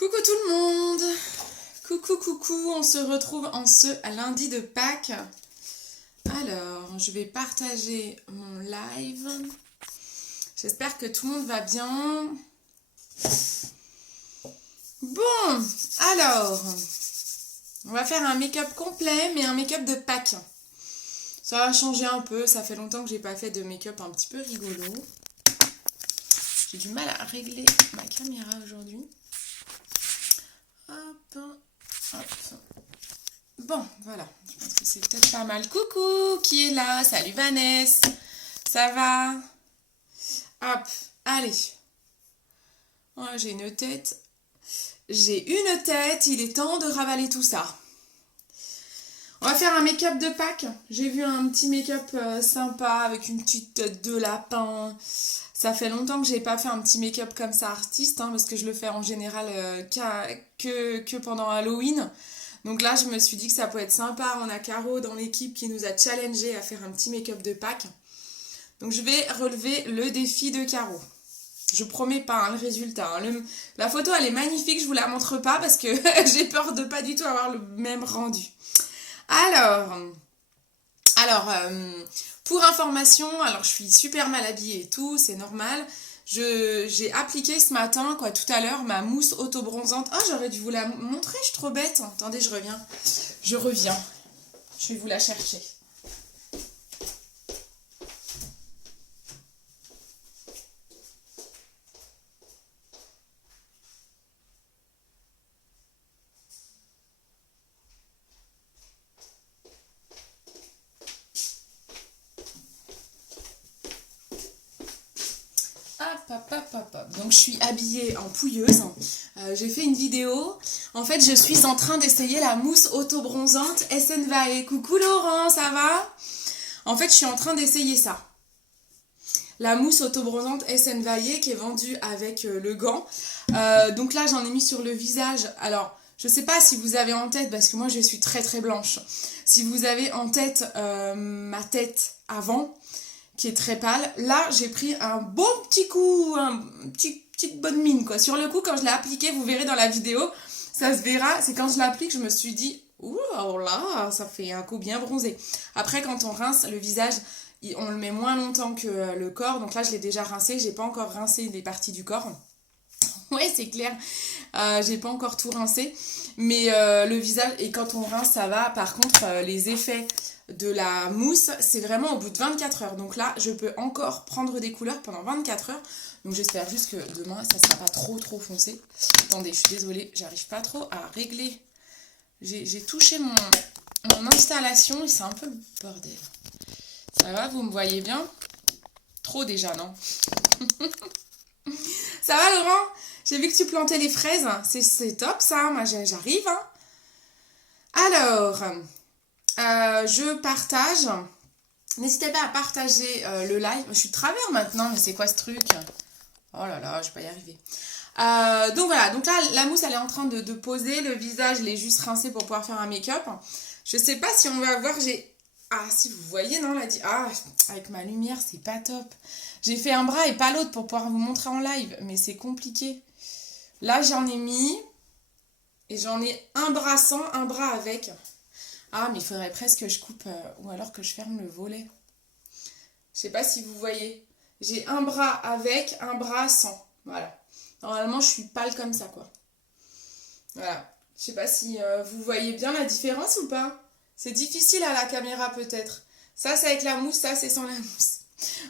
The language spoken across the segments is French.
Coucou tout le monde. Coucou, on se retrouve en ce lundi de Pâques. Alors, je vais partager mon live. J'espère que tout le monde va bien. Bon, alors, on va faire un make-up complet, mais un make-up de Pâques. Ça va changer un peu, ça fait longtemps que j'ai pas fait de make-up un petit peu rigolo. J'ai du mal à régler ma caméra aujourd'hui. Hop, hop. Bon, voilà. Je pense que c'est peut-être pas mal. Coucou, qui est là? Salut Vanessa. Ça va? Hop, allez. Oh, j'ai une tête. Il est temps de ravaler tout ça. On va faire un make-up de Pâques. J'ai vu un petit make-up sympa avec une petite tête de lapin. Ça fait longtemps que j'ai pas fait un petit make-up comme ça artiste, parce que je le fais en général que pendant Halloween. Donc là, je me suis dit que ça peut être sympa. On a Caro dans l'équipe qui nous a challengé à faire un petit make-up de Pâques. Donc je vais relever le défi de Caro. Je promets pas le résultat. La photo, elle est magnifique. Je vous la montre pas parce que j'ai peur de pas du tout avoir le même rendu. Alors, pour information, alors je suis super mal habillée et tout, c'est normal. J'ai appliqué ce matin, tout à l'heure, ma mousse auto-bronzante. Oh, j'aurais dû vous la montrer, je suis trop bête. Attendez, je reviens. Je vais vous la chercher. Hop. Donc je suis habillée en pouilleuse. J'ai fait une vidéo. En fait, je suis en train d'essayer la mousse auto-bronzante SNVAE. Coucou Laurent, ça va? En fait, je suis en train d'essayer ça. La mousse auto-bronzante SNVAE qui est vendue avec le gant. Donc là, j'en ai mis sur le visage. Alors, je sais pas si vous avez en tête, parce que moi, je suis très très blanche. Si vous avez en tête ma tête avant, qui est très pâle. Là, j'ai pris un bon petit coup, petite bonne mine, quoi. Sur le coup, quand je l'ai appliqué, vous verrez dans la vidéo, ça se verra. C'est quand je l'applique, je me suis dit, ouh, oh là, ça fait un coup bien bronzé. Après, quand on rince le visage, on le met moins longtemps que le corps. Donc là, je l'ai déjà rincé. J'ai pas encore rincé des parties du corps. Ouais, c'est clair. J'ai pas encore tout rincé. Mais le visage, et quand on rince, ça va. Par contre, les effets de la mousse, c'est vraiment au bout de 24 heures. Donc là, je peux encore prendre des couleurs pendant 24 heures. Donc j'espère juste que demain, ça sera pas trop foncé. Attendez, je suis désolée, j'arrive pas trop à régler. J'ai touché mon installation et c'est un peu le bordel. Ça va, vous me voyez bien? Trop déjà, non? Ça va Laurent? J'ai vu que tu plantais les fraises. C'est top ça, moi j'arrive. Alors... je partage. N'hésitez pas à partager le live. Je suis de travers maintenant, mais c'est quoi ce truc? Oh là là, je vais pas y arriver. Donc voilà, donc là, la mousse, elle est en train de poser. Le visage, je l'ai juste rincé pour pouvoir faire un make-up. Je sais pas si on va voir, Ah, si vous voyez, non, là, avec ma lumière, c'est pas top. J'ai fait un bras et pas l'autre pour pouvoir vous montrer en live, mais c'est compliqué. Là, j'en ai mis. Et j'en ai un bras sans, un bras avec. Ah, mais il faudrait presque que je coupe ou alors que je ferme le volet. Je sais pas si vous voyez. J'ai un bras avec, un bras sans. Voilà. Normalement, je suis pâle comme ça, quoi. Voilà. Je sais pas si vous voyez bien la différence ou pas. C'est difficile à la caméra, peut-être. Ça, c'est avec la mousse, ça, c'est sans la mousse.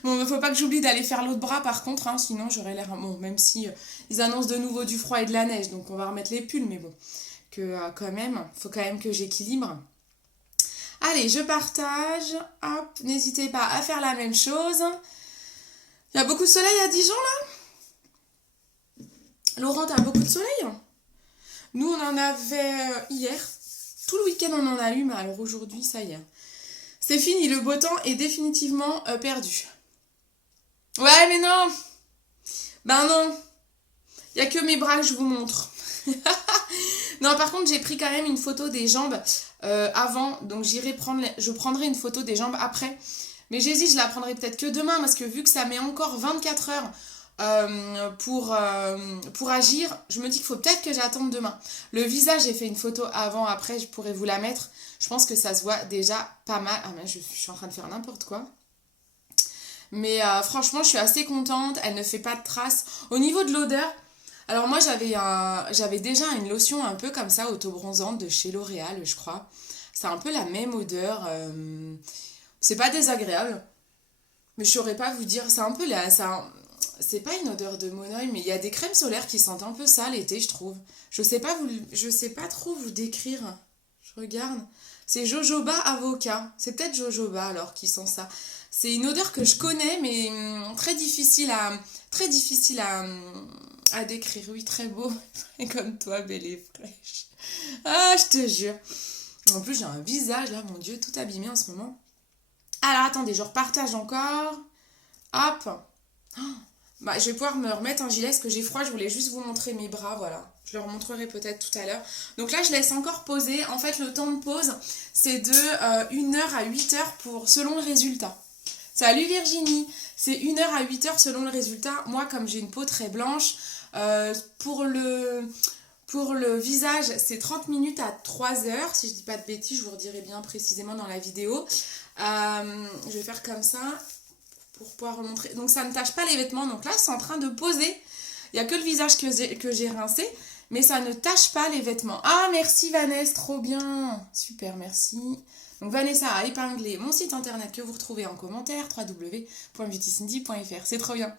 Bon, il ne faut pas que j'oublie d'aller faire l'autre bras, par contre, sinon j'aurais l'air... Bon, même si ils annoncent de nouveau du froid et de la neige, donc on va remettre les pulls, mais bon. Quand même, faut quand même que j'équilibre. Allez, je partage. Hop, n'hésitez pas à faire la même chose. Il y a beaucoup de soleil à Dijon, là? Laurent, t'as beaucoup de soleil? Nous, on en avait hier. Tout le week-end, on en a eu, mais alors aujourd'hui, ça y est. C'est fini, le beau temps est définitivement perdu. Ouais, mais non! Ben non! Il n'y a que mes bras que je vous montre. Non, par contre, j'ai pris quand même une photo des jambes avant. Donc, je prendrai une photo des jambes après. Mais j'hésite, je la prendrai peut-être que demain. Parce que vu que ça met encore 24 heures pour agir, je me dis qu'il faut peut-être que j'attende demain. Le visage, j'ai fait une photo avant, après, je pourrais vous la mettre. Je pense que ça se voit déjà pas mal. Ah mais je suis en train de faire n'importe quoi. Mais franchement, je suis assez contente. Elle ne fait pas de traces. Au niveau de l'odeur, alors moi, j'avais déjà une lotion un peu comme ça, auto-bronzante de chez L'Oréal, je crois. C'est un peu la même odeur. C'est pas désagréable. Mais je saurais pas vous dire. C'est un peu là. C'est pas une odeur de monoï, mais il y a des crèmes solaires qui sentent un peu ça l'été, je trouve. Je sais pas trop vous décrire. Je regarde. C'est jojoba avocat. C'est peut-être jojoba alors qui sent ça. C'est une odeur que je connais, mais très difficile à décrire. Oui, très beau. Comme toi, belle et fraîche. Ah, je te jure. En plus, j'ai un visage là, mon Dieu, tout abîmé en ce moment. Alors, attendez, je repartage encore. Hop. Oh, bah, je vais pouvoir me remettre un gilet parce que j'ai froid. Je voulais juste vous montrer mes bras, voilà. Je le remontrerai peut-être tout à l'heure. Donc là, je laisse encore poser. En fait, le temps de pause, c'est de 1h à 8h selon le résultat. Salut Virginie, c'est 1h à 8h selon le résultat. Moi, comme j'ai une peau très blanche, pour le visage, c'est 30 minutes à 3h. Si je dis pas de bêtises, je vous redirai bien précisément dans la vidéo. Je vais faire comme ça pour pouvoir remontrer. Donc ça ne tâche pas les vêtements. Donc là, c'est en train de poser. Il n'y a que le visage que j'ai rincé, mais ça ne tâche pas les vêtements. Ah, merci Vanessa, trop bien. Super, merci. Donc Vanessa a épinglé mon site internet que vous retrouvez en commentaire, www.beautycindy.fr. C'est trop bien.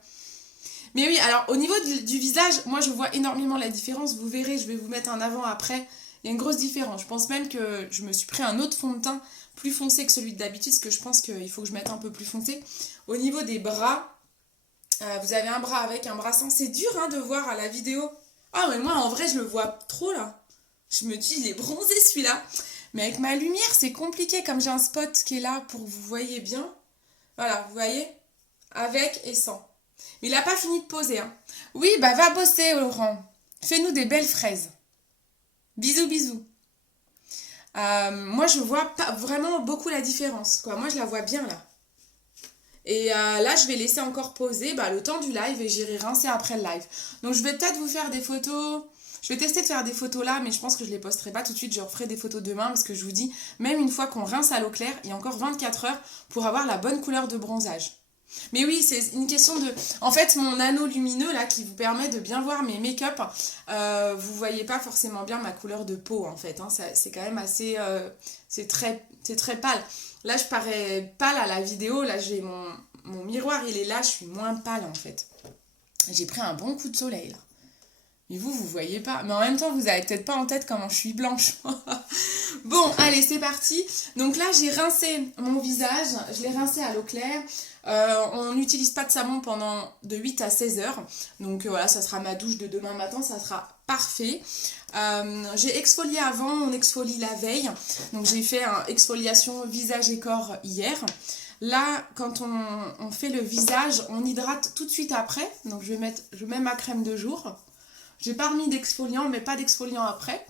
Mais oui, alors au niveau du visage, moi je vois énormément la différence. Vous verrez, je vais vous mettre un avant-après. Il y a une grosse différence. Je pense même que je me suis pris un autre fond de teint plus foncé que celui d'habitude, parce que je pense qu'il faut que je mette un peu plus foncé. Au niveau des bras, vous avez un bras avec, un bras sans. C'est dur hein, de voir à la vidéo. Ah mais moi en vrai je le vois trop là. Je me dis il est bronzé celui-là. Mais avec ma lumière c'est compliqué comme j'ai un spot qui est là pour que vous voyez bien. Voilà, vous voyez? Avec et sans. Mais il n'a pas fini de poser. Hein. Oui, bah va bosser Laurent. Fais-nous des belles fraises. Bisous, bisous. Moi je vois pas vraiment beaucoup la différence. Quoi. Moi je la vois bien là. Et là, je vais laisser encore poser le temps du live et j'irai rincer après le live. Donc, je vais peut-être vous faire des photos. Je vais tester de faire des photos là, mais je pense que je ne les posterai pas tout de suite. Je referai des photos demain parce que je vous dis, même une fois qu'on rince à l'eau claire, il y a encore 24 heures pour avoir la bonne couleur de bronzage. Mais oui, c'est une question de... En fait, mon anneau lumineux là qui vous permet de bien voir mes make-up, vous voyez pas forcément bien ma couleur de peau en fait. Hein. C'est quand même assez... c'est très pâle. Là, je parais pâle à la vidéo. Là, j'ai mon miroir, il est là. Je suis moins pâle, en fait. J'ai pris un bon coup de soleil, là. Mais vous voyez pas. Mais en même temps, vous avez peut-être pas en tête comment je suis blanche. Bon, allez, c'est parti. Donc là, j'ai rincé mon visage. Je l'ai rincé à l'eau claire. On n'utilise pas de savon pendant de 8 à 16 heures. Donc voilà, ça sera ma douche de demain matin. Ça sera parfait. J'ai exfolié avant, on exfolie la veille. Donc j'ai fait une exfoliation visage et corps hier. Là, quand on fait le visage, on hydrate tout de suite après. Donc je mets ma crème de jour. J'ai pas remis d'exfoliant, mais pas d'exfoliant après.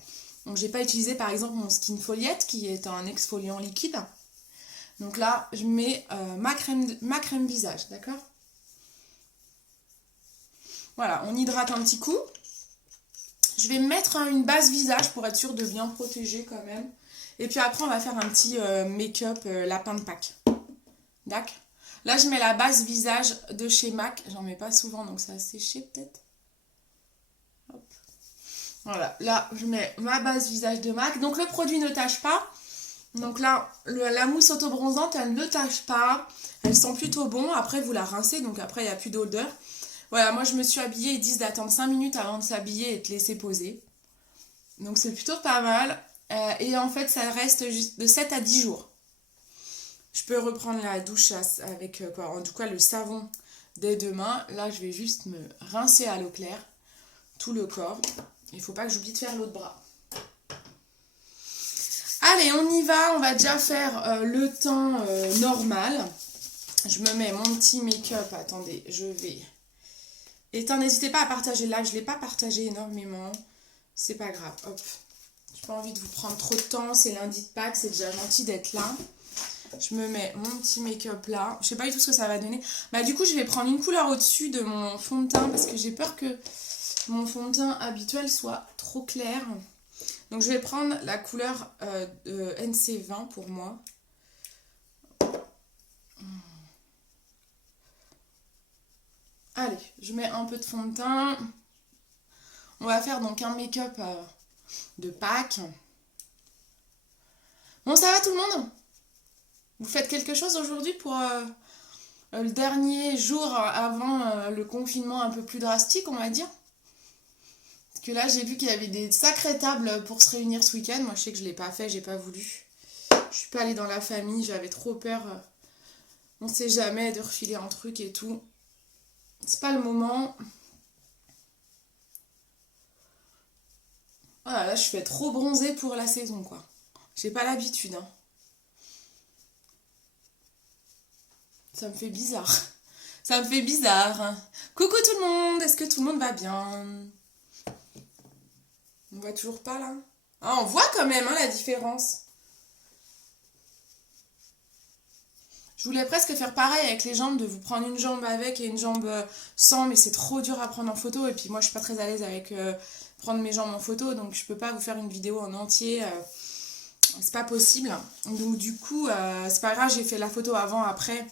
Donc j'ai pas utilisé par exemple mon Skin Foliette qui est un exfoliant liquide. Donc là, je mets ma crème visage, d'accord? Voilà, on hydrate un petit coup. Je vais mettre une base visage pour être sûre de bien protéger quand même. Et puis après, on va faire un petit make-up lapin de Pâques. D'accord? Là, je mets la base visage de chez MAC. J'en mets pas souvent, donc ça va sécher peut-être. Hop. Voilà, là, je mets ma base visage de MAC. Donc, le produit ne tâche pas. Donc là, la mousse auto-bronzante, elle ne tâche pas. Elle sent plutôt bon. Après, vous la rincez, donc après, il n'y a plus d'odeur. Voilà, moi je me suis habillée, ils disent d'attendre 5 minutes avant de s'habiller et de laisser poser. Donc c'est plutôt pas mal. Et en fait, ça reste juste de 7 à 10 jours. Je peux reprendre la douche avec, en tout cas, le savon dès demain. Là, je vais juste me rincer à l'eau claire, tout le corps. Il ne faut pas que j'oublie de faire l'autre bras. Allez, on y va. On va déjà faire le temps normal. Je me mets mon petit make-up. Attendez, je vais... N'hésitez pas à partager le live, je ne l'ai pas partagé énormément. C'est pas grave, hop. J'ai pas envie de vous prendre trop de temps, c'est lundi de Pâques, c'est déjà gentil d'être là. Je me mets mon petit make-up là. Je sais pas du tout ce que ça va donner. Bah du coup, je vais prendre une couleur au-dessus de mon fond de teint parce que j'ai peur que mon fond de teint habituel soit trop clair. Donc je vais prendre la couleur NC20 pour moi. Allez, je mets un peu de fond de teint. On va faire donc un make-up de Pâques. Bon, ça va tout le monde? Vous faites quelque chose aujourd'hui pour le dernier jour avant le confinement un peu plus drastique, on va dire? Parce que là, j'ai vu qu'il y avait des sacrées tables pour se réunir ce week-end. Moi, je sais que je ne l'ai pas fait, j'ai pas voulu. Je suis pas allée dans la famille, j'avais trop peur. On sait jamais de refiler un truc et tout. C'est pas le moment. Voilà, là, je fais trop bronzée pour la saison, quoi. J'ai pas l'habitude, hein. Ça me fait bizarre. Ça me fait bizarre. Coucou tout le monde, est-ce que tout le monde va bien? On voit toujours pas là? Ah, on voit quand même hein, la différence. Je voulais presque faire pareil avec les jambes, de vous prendre une jambe avec et une jambe sans, mais c'est trop dur à prendre en photo. Et puis moi, je suis pas très à l'aise avec prendre mes jambes en photo, donc je peux pas vous faire une vidéo en entier. C'est pas possible. Donc du coup, c'est pas grave, j'ai fait la photo avant, après.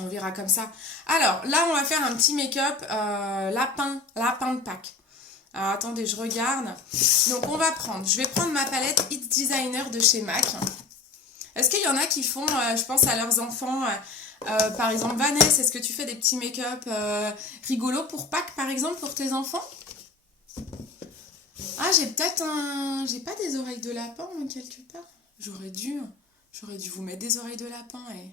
On verra comme ça. Alors, là, on va faire un petit make-up lapin de Pâques. Alors, attendez, je regarde. Donc, je vais prendre ma palette It's Designer de chez MAC. Est-ce qu'il y en a qui font, je pense à leurs enfants, par exemple, Vanessa, est-ce que tu fais des petits make-up rigolos pour Pâques, par exemple, pour tes enfants? Ah, j'ai pas des oreilles de lapin, moi, quelque part. J'aurais dû vous mettre des oreilles de lapin et...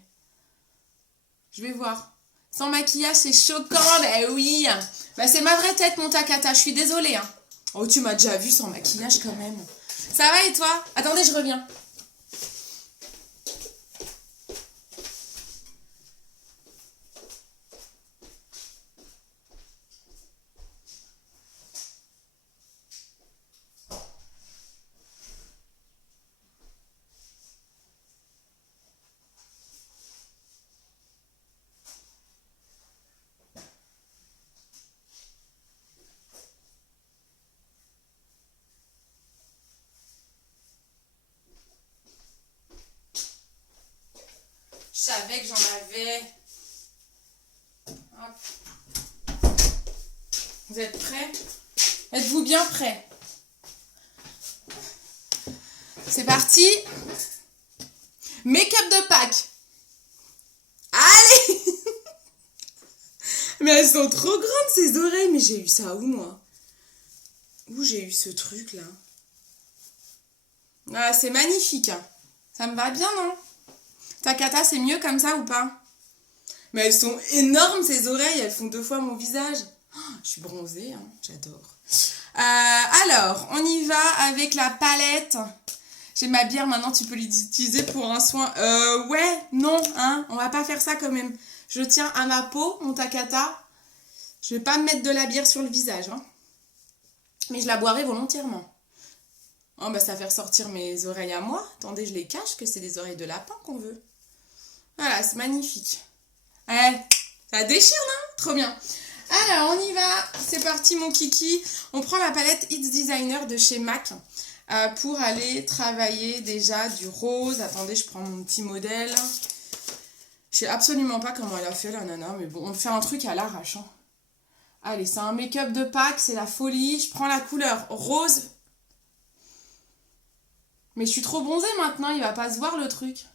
Je vais voir. Sans maquillage, c'est choquant. Ben oui. Ben, c'est ma vraie tête, mon Takata. Je suis désolée. Hein. Oh, tu m'as déjà vu sans maquillage quand même. Ça va et toi? Attendez, je reviens. Je savais que j'en avais. Hop. Vous êtes prêts? Êtes-vous bien prêts? C'est parti. Make-up de Pâques. Allez. Mais elles sont trop grandes ces oreilles. Mais j'ai eu ça où moi? Où j'ai eu ce truc là? Ah, c'est magnifique. Ça me va bien, non? Takata, c'est mieux comme ça ou pas? Mais elles sont énormes ces oreilles, elles font 2 fois mon visage. Oh, je suis bronzée, hein, j'adore. Alors, on y va avec la palette. J'ai ma bière, maintenant tu peux l'utiliser pour un soin. Ouais, non, hein, on va pas faire ça quand même. Je tiens à ma peau, mon Takata. Je vais pas me mettre de la bière sur le visage, hein. Mais je la boirai volontairement. Oh, bah ça va faire sortir mes oreilles à moi. Attendez, je les cache, que c'est des oreilles de lapin qu'on veut. Voilà, c'est magnifique. Ouais, ça déchire, non? Trop bien. Alors, on y va. C'est parti, mon kiki. On prend la palette It's Designer de chez MAC pour aller travailler déjà du rose. Attendez, je prends mon petit modèle. Je sais absolument pas comment elle a fait, la nana, mais bon, on fait un truc à l'arrache. Hein. Allez, c'est un make-up de Pâques, c'est la folie. Je prends la couleur rose. Mais je suis trop bronzée maintenant, il va pas se voir le truc.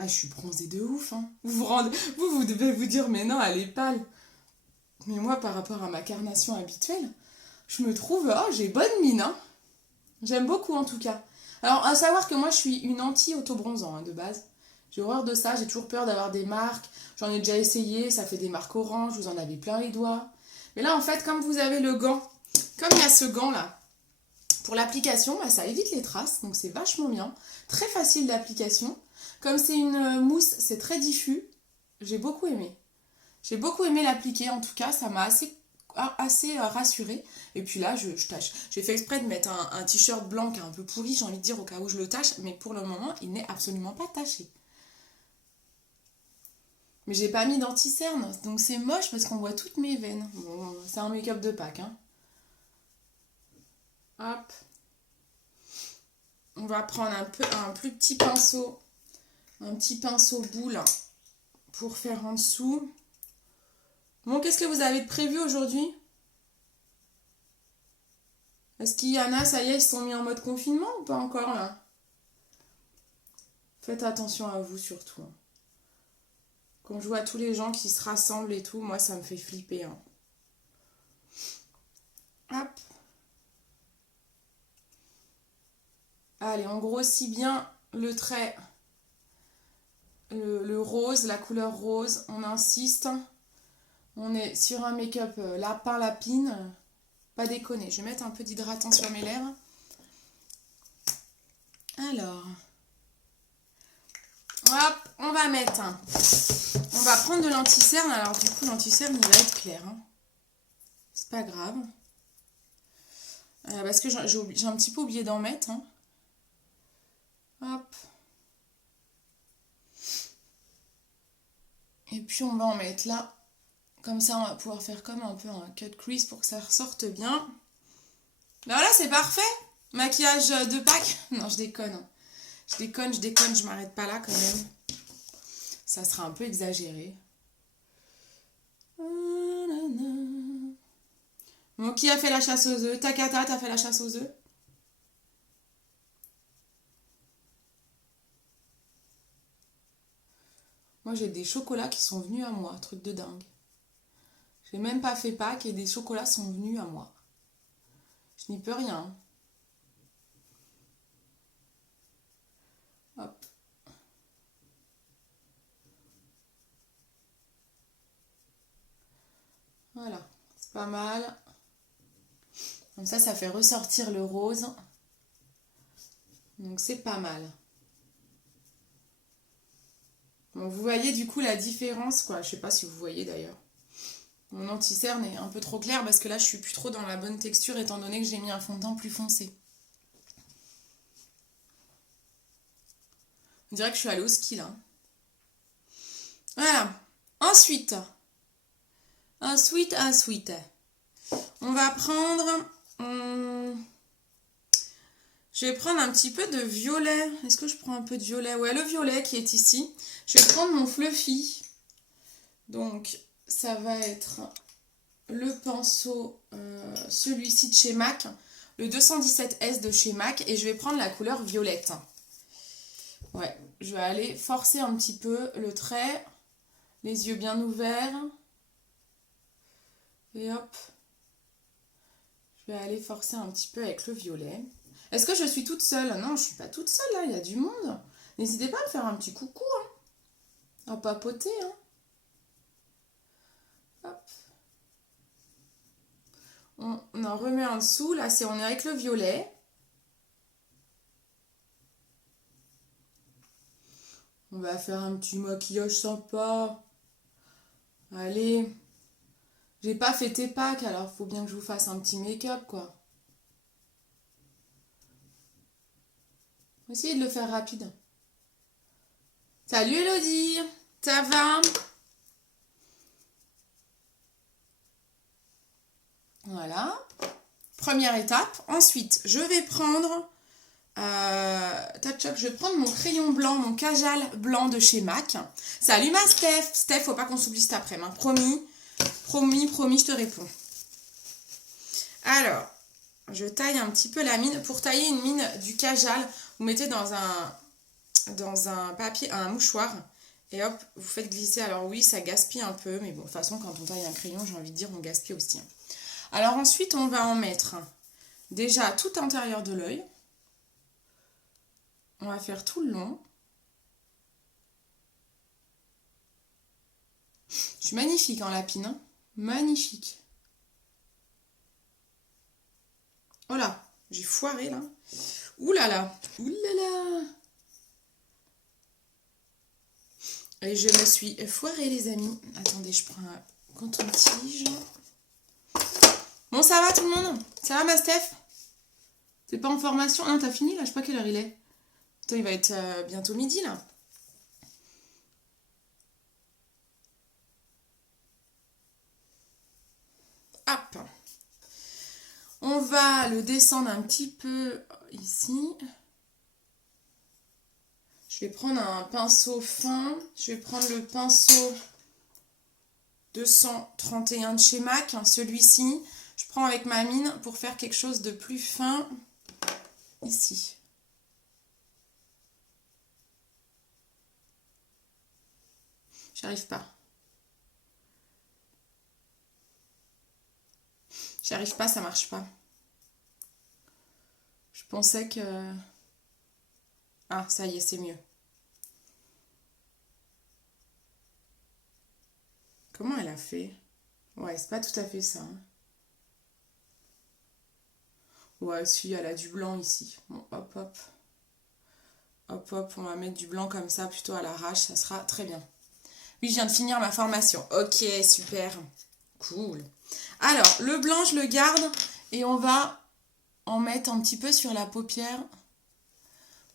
Ah, je suis bronzée de ouf, hein. Vous devez vous dire, mais non, elle est pâle. Mais moi, par rapport à ma carnation habituelle, je me trouve, oh, j'ai bonne mine, hein. J'aime beaucoup, en tout cas. Alors, à savoir que moi, je suis une anti-auto-bronzant, hein, de base. J'ai horreur de ça, j'ai toujours peur d'avoir des marques. J'en ai déjà essayé, ça fait des marques oranges, vous en avez plein les doigts. Mais là, en fait, comme vous avez le gant, comme il y a ce gant-là, pour l'application, bah, ça évite les traces, donc c'est vachement bien. Très facile d'application. Comme c'est une mousse, c'est très diffus. J'ai beaucoup aimé. J'ai beaucoup aimé l'appliquer, en tout cas, ça m'a assez rassurée. Et puis là, je tâche. J'ai fait exprès de mettre un t-shirt blanc qui est un peu pourri, j'ai envie de dire, au cas où je le tâche. Mais pour le moment, il n'est absolument pas taché. Mais j'ai pas mis d'anti-cerne, donc c'est moche parce qu'on voit toutes mes veines. Bon, c'est un make-up de Pâques, hein. Hop. On va prendre un plus petit pinceau, un petit pinceau boule pour faire en dessous. Bon, qu'est-ce que vous avez de prévu aujourd'hui? Est-ce qu'il y en a, ça y est, ils se sont mis en mode confinement ou pas encore là? Faites attention à vous surtout. Quand je vois tous les gens qui se rassemblent et tout, moi ça me fait flipper. Hein. Hop. Allez, on grossit bien le trait, le rose, la couleur rose. On insiste. On est sur un make-up lapin-lapine. Pas déconner. Je vais mettre un peu d'hydratant sur mes lèvres. Alors. Hop, on va mettre. On va prendre de l'anti-cerne. Alors du coup, l'anti-cerne, il va être clair. Hein. C'est pas grave. Parce que j'ai un petit peu oublié d'en mettre. Hein. Hop. Et puis on va en mettre là. Comme ça, on va pouvoir faire comme un peu un cut crease pour que ça ressorte bien. Ben voilà, c'est parfait. Maquillage de Pâques. Non, je déconne. Je m'arrête pas là quand même. Ça sera un peu exagéré. Bon, qui a fait la chasse aux œufs? Takata, t'as fait la chasse aux œufs? Moi, j'ai des chocolats qui sont venus à moi. Truc de dingue. J'ai même pas fait Pâques et des chocolats sont venus à moi. Je n'y peux rien. Hop. Voilà, c'est pas mal. Comme ça fait ressortir le rose. Donc c'est pas mal. Bon, vous voyez du coup la différence, quoi. Je sais pas si vous voyez d'ailleurs. Mon anti-cerne est un peu trop clair parce que là je suis plus trop dans la bonne texture étant donné que j'ai mis un fond de teint plus foncé. On dirait que je suis allée au ski là. Voilà. Ensuite. On va prendre... Je vais prendre un petit peu de violet. Est-ce que je prends un peu de violet? Ouais, le violet qui est ici. Je vais prendre mon Fluffy. Donc, ça va être le pinceau, celui-ci de chez MAC. Le 217S de chez MAC. Et je vais prendre la couleur violette. Ouais, je vais aller forcer un petit peu le trait. Les yeux bien ouverts. Et hop. Je vais aller forcer un petit peu avec le violet. Est-ce que je suis toute seule? Non, je ne suis pas toute seule, là, il y a du monde. N'hésitez pas à me faire un petit coucou, hein. À papoter, hein. Hop. On en remet en dessous, là, on est avec le violet. On va faire un petit maquillage sympa. Allez. J'ai pas fêté Pâques, alors faut bien que je vous fasse un petit make-up, quoi. Essayez de le faire rapide. Salut Elodie, ça va? Voilà. Première étape. Ensuite, je vais prendre... je vais prendre mon crayon blanc, mon Kajal blanc de chez MAC. Salut ma Steph. Steph, faut pas qu'on s'oublie cet après-midi. Promis, je te réponds. Alors, je taille un petit peu la mine. Pour tailler une mine du Kajal, vous mettez dans un papier, un mouchoir. Et hop, vous faites glisser. Alors oui, ça gaspille un peu. Mais bon, de toute façon, quand on taille un crayon, j'ai envie de dire, on gaspille aussi. Alors ensuite, on va en mettre déjà tout l'intérieur de l'œil. On va faire tout le long. Je suis magnifique en lapine. Hein, magnifique. Oh là, j'ai foiré là. Ouh là là. Ouh là là. Et je me suis foirée les amis. Attendez, je prends un coton-tige. Bon, ça va tout le monde? Ça va, ma Steph? T'es pas en formation? Ah non, t'as fini là? Je sais pas quelle heure il est. Putain, il va être bientôt midi là. Hop. On va le descendre un petit peu ici. Je vais prendre un pinceau fin. Je vais prendre le pinceau 231 de chez MAC, hein, celui-ci. Je prends avec ma mine pour faire quelque chose de plus fin ici. J'arrive pas. J'arrive pas, ça marche pas. Je pensais que... Ah, ça y est, c'est mieux. Comment elle a fait? Ouais, c'est pas tout à fait ça, hein. Ouais, si, elle a du blanc ici. Bon, hop, hop. Hop, hop, on va mettre du blanc comme ça, plutôt à l'arrache, ça sera très bien. Oui, je viens de finir ma formation. Ok, super. Cool. Alors, le blanc, je le garde et on va en mettre un petit peu sur la paupière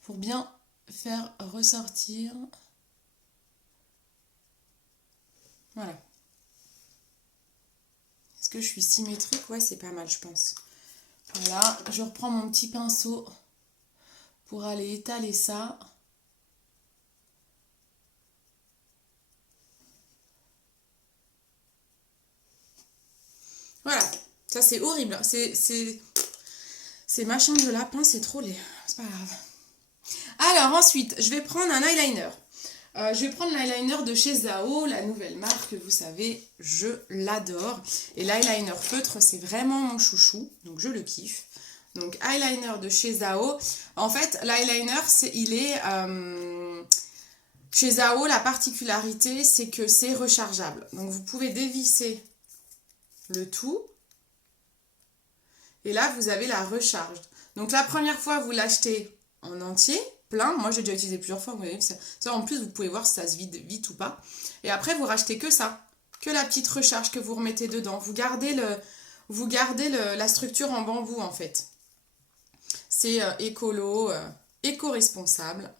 pour bien faire ressortir. Voilà. Est-ce que je suis symétrique? Ouais, c'est pas mal, je pense. Voilà, je reprends mon petit pinceau pour aller étaler ça. Voilà, ça c'est horrible. Ces machins de lapin, c'est trop laid. C'est pas grave. Alors ensuite, je vais prendre un eyeliner. Je vais prendre l'eyeliner de chez Zao, la nouvelle marque, vous savez, je l'adore. Et l'eyeliner feutre, c'est vraiment mon chouchou, donc je le kiffe. Donc eyeliner de chez Zao. En fait, l'eyeliner, chez Zao, la particularité, c'est que c'est rechargeable. Donc vous pouvez dévisser le tout. Et là, vous avez la recharge. Donc la première fois, vous l'achetez en entier, plein. Moi, j'ai déjà utilisé plusieurs fois. Vous voyez, ça, en plus, vous pouvez voir si ça se vide vite ou pas. Et après, vous rachetez que ça. Que la petite recharge que vous remettez dedans. Vous gardez la structure en bambou, en fait. C'est écolo, éco-responsable.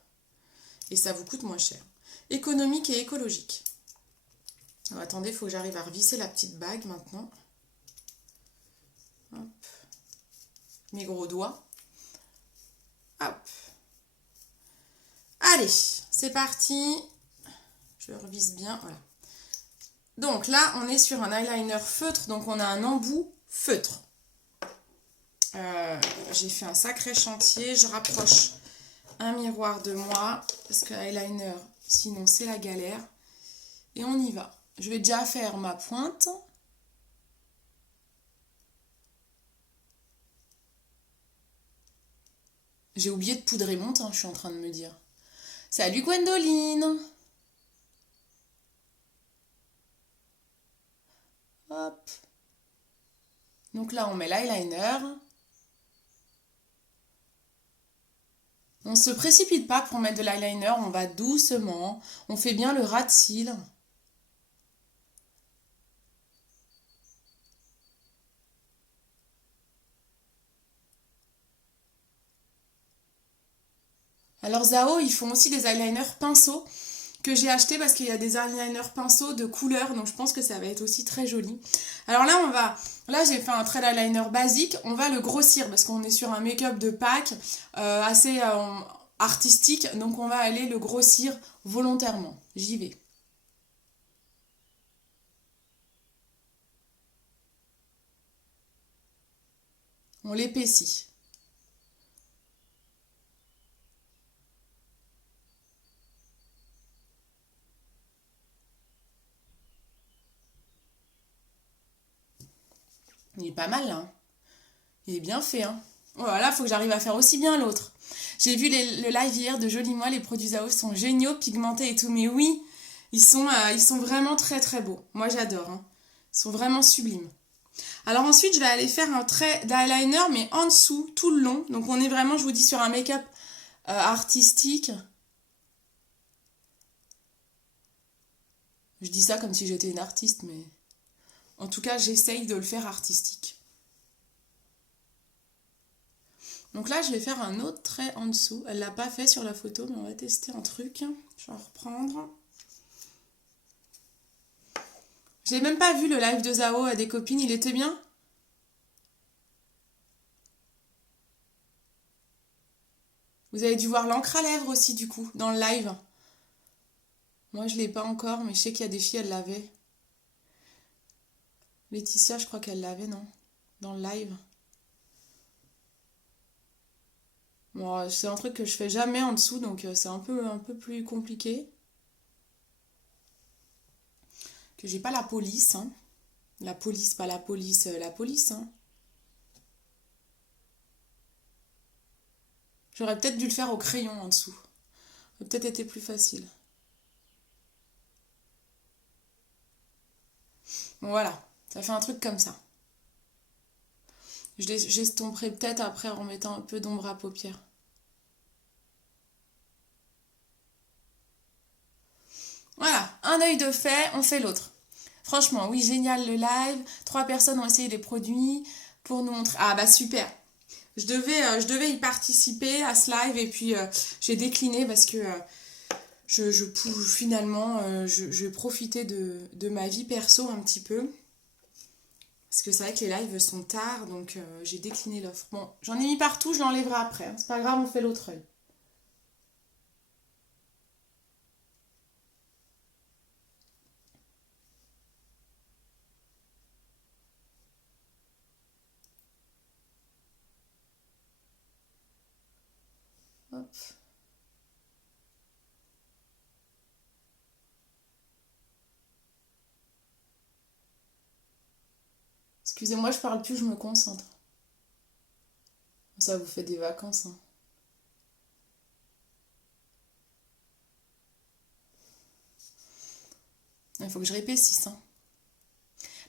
Et ça vous coûte moins cher. Économique et écologique. Alors, attendez, il faut que j'arrive à revisser la petite bague maintenant. Hop. Mes gros doigts. Hop. Allez, c'est parti. Je revise bien, voilà. Donc là, on est sur un eyeliner feutre, donc on a un embout feutre. J'ai fait un sacré chantier. Je rapproche un miroir de moi, parce que eyeliner, sinon c'est la galère. Et on y va. Je vais déjà faire ma pointe. J'ai oublié de poudrer mon teint, je suis en train de me dire. Salut Gwendoline! Hop. Donc là, on met l'eyeliner. On ne se précipite pas pour mettre de l'eyeliner, on va doucement. On fait bien le ras de cils. Alors Zao, ils font aussi des eyeliners pinceaux que j'ai acheté parce qu'il y a des eyeliners pinceaux de couleur, donc je pense que ça va être aussi très joli. Alors là j'ai fait un trait d'eyeliner basique, on va le grossir parce qu'on est sur un make-up de Pâques assez artistique, donc on va aller le grossir volontairement. J'y vais. On l'épaissit. Il est pas mal là, hein. Il est bien fait, hein. Voilà, faut que j'arrive à faire aussi bien l'autre. J'ai vu le live hier de Joli Moi, les produits Zao sont géniaux, pigmentés et tout, mais oui, ils sont vraiment très très beaux. Moi j'adore, hein. Ils sont vraiment sublimes. Alors ensuite, je vais aller faire un trait d'eyeliner, mais en dessous, tout le long. Donc on est vraiment, je vous dis, sur un make-up artistique. Je dis ça comme si j'étais une artiste, mais en tout cas, j'essaye de le faire artistique. Donc là, je vais faire un autre trait en dessous. Elle l'a pas fait sur la photo, mais on va tester un truc. Je vais en reprendre. J'ai même pas vu le live de Zao à des copines, il était bien? Vous avez dû voir l'encre à lèvres aussi du coup, dans le live. Moi je l'ai pas encore, mais je sais qu'il y a des filles, elles l'avaient. Laetitia, je crois qu'elle l'avait, non? Dans le live. Bon, c'est un truc que je fais jamais en dessous, donc c'est un peu plus compliqué. Que j'ai pas la police, hein. La police, pas la police, la police, hein. J'aurais peut-être dû le faire au crayon en dessous. Ça aurait peut-être été plus facile. Bon, voilà, ça fait un truc comme ça. J'estomperai peut-être après en mettant un peu d'ombre à paupières. Voilà, un œil de fait, on fait l'autre. Franchement, oui, génial le live. 3 personnes ont essayé les produits pour nous montrer. Ah bah super. Je devais y participer à ce live et puis j'ai décliné parce que finalement, je vais profiter de ma vie perso un petit peu. Parce que c'est vrai que les lives sont tard, donc j'ai décliné l'offre. Bon, j'en ai mis partout, je l'enlèverai après, hein. C'est pas grave, on fait l'autre œil. Hop. Excusez-moi, je parle plus, je me concentre. Ça vous fait des vacances, hein. Il faut que je réépaississe, hein.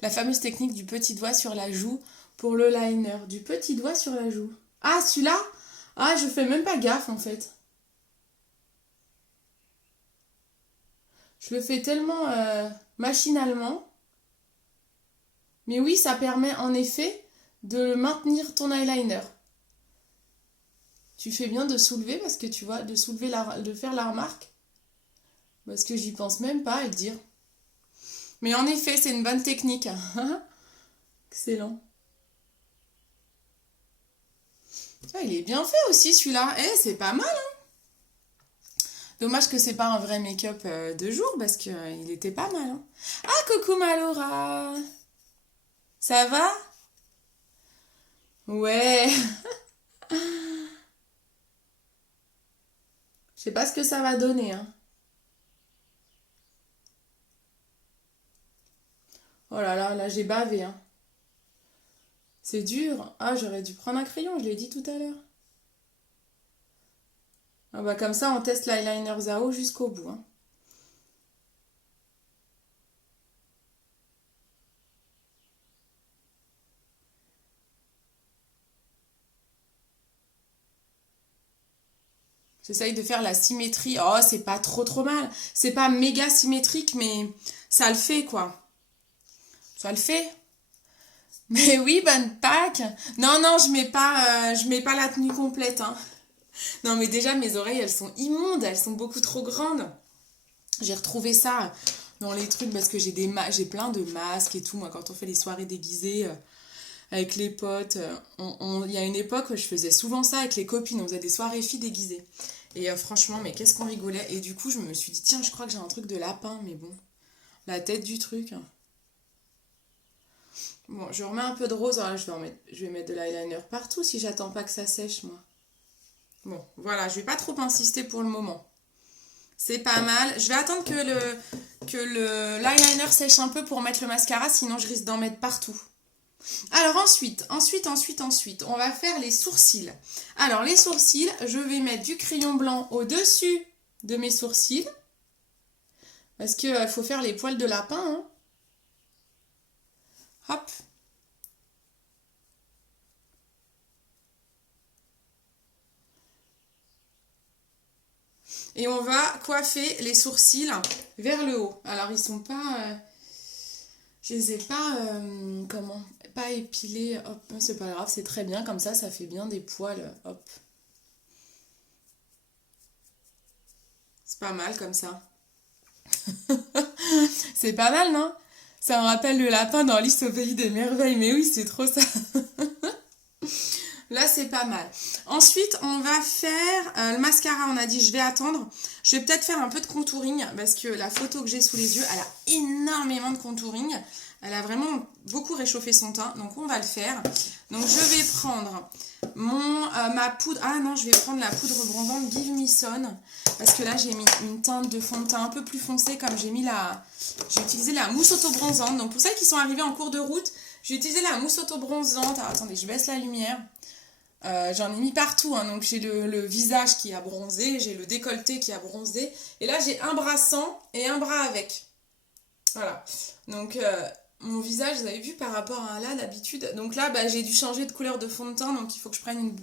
La fameuse technique du petit doigt sur la joue pour le liner. Du petit doigt sur la joue. Ah, celui-là? Ah, je fais même pas gaffe en fait. Je le fais tellement machinalement. Mais oui, ça permet en effet de maintenir ton eyeliner. Tu fais bien de soulever parce que tu vois, de soulever de faire la remarque. Parce que j'y pense même pas à le dire. Mais en effet, c'est une bonne technique. Excellent. Ah, il est bien fait aussi celui-là. Eh, c'est pas mal, hein. Dommage que c'est pas un vrai make-up de jour parce qu'il était pas mal, hein. Ah, coucou Malora. Ça va? Ouais. Je sais pas ce que ça va donner, hein. Oh là là, là j'ai bavé, hein. C'est dur. Ah, j'aurais dû prendre un crayon, je l'ai dit tout à l'heure. Ah bah comme ça, on teste l'eyeliner Zao jusqu'au bout, hein. J'essaye de faire la symétrie. Oh, c'est pas trop mal. C'est pas méga symétrique, mais ça le fait, quoi. Ça le fait. Mais oui, bonne Pâques. Non, non, je mets pas la tenue complète, hein. Non, mais déjà, mes oreilles, elles sont immondes. Elles sont beaucoup trop grandes. J'ai retrouvé ça dans les trucs parce que j'ai plein de masques et tout. Moi, quand on fait les soirées déguisées avec les potes, il y a une époque où je faisais souvent ça avec les copines. On faisait des soirées filles déguisées. Et franchement, mais qu'est-ce qu'on rigolait. Et du coup, je me suis dit, tiens, je crois que j'ai un truc de lapin. Mais bon, la tête du truc, hein. Bon, je remets un peu de rose. Alors là, je vais mettre de l'eyeliner partout si j'attends pas que ça sèche, moi. Bon, voilà, je vais pas trop insister pour le moment. C'est pas mal. Je vais attendre l'eyeliner sèche un peu pour mettre le mascara, sinon je risque d'en mettre partout. Alors ensuite, on va faire les sourcils. Alors les sourcils, je vais mettre du crayon blanc au-dessus de mes sourcils. Parce qu'il faut faire les poils de lapin, hein. Hop. Et on va coiffer les sourcils vers le haut. Alors ils sont pas... je les ai pas... comment pas épilé. Hop, c'est pas grave, c'est très bien. Comme ça fait bien des poils. Hop. C'est pas mal comme ça. C'est pas mal, non? Ça me rappelle le lapin dans Alice au pays des merveilles. Mais oui, c'est trop ça. Là, c'est pas mal. Ensuite, on va faire le mascara. On a dit, je vais attendre. Je vais peut-être faire un peu de contouring parce que la photo que j'ai sous les yeux, elle a énormément de contouring. Elle a vraiment beaucoup réchauffé son teint. Donc, on va le faire. Donc, je vais prendre ma poudre. Ah non, je vais prendre la poudre bronzante Give Me Sun. Parce que là, j'ai mis une teinte de fond de teint un peu plus foncée comme j'ai utilisé la mousse auto-bronzante. Donc, pour celles qui sont arrivées en cours de route, j'ai utilisé la mousse auto-bronzante. Alors, attendez, je baisse la lumière. J'en ai mis partout, hein. Donc j'ai le visage qui a bronzé, j'ai le décolleté qui a bronzé, et là j'ai un bras sans et un bras avec. Voilà. Donc mon visage, vous avez vu par rapport à là d'habitude. Donc là j'ai dû changer de couleur de fond de teint, donc il faut que je prenne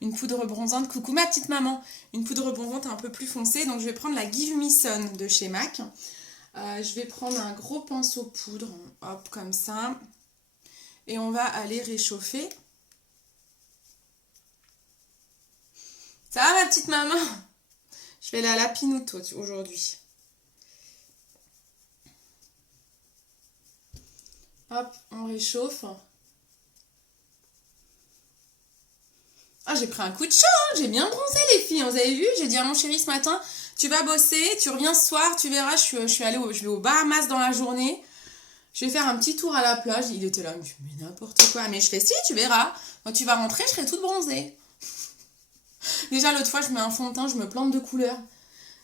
une poudre bronzante. Coucou ma petite maman, une poudre bronzante un peu plus foncée. Donc je vais prendre la Give Me Sun de chez MAC. Je vais prendre un gros pinceau poudre, hop comme ça, et on va aller réchauffer. Ça va ma petite maman? Je fais la lapinoute aujourd'hui. Hop, on réchauffe. Ah, j'ai pris un coup de chaud, hein. J'ai bien bronzé les filles, vous avez vu? J'ai dit à mon chéri ce matin, tu vas bosser, tu reviens ce soir, tu verras, je vais aux Bahamas dans la journée. Je vais faire un petit tour à la plage. Il était là, mais n'importe quoi. Mais je fais, si, tu verras. Quand tu vas rentrer, je serai toute bronzée. Déjà, l'autre fois, je mets un fond de teint, je me plante de couleur.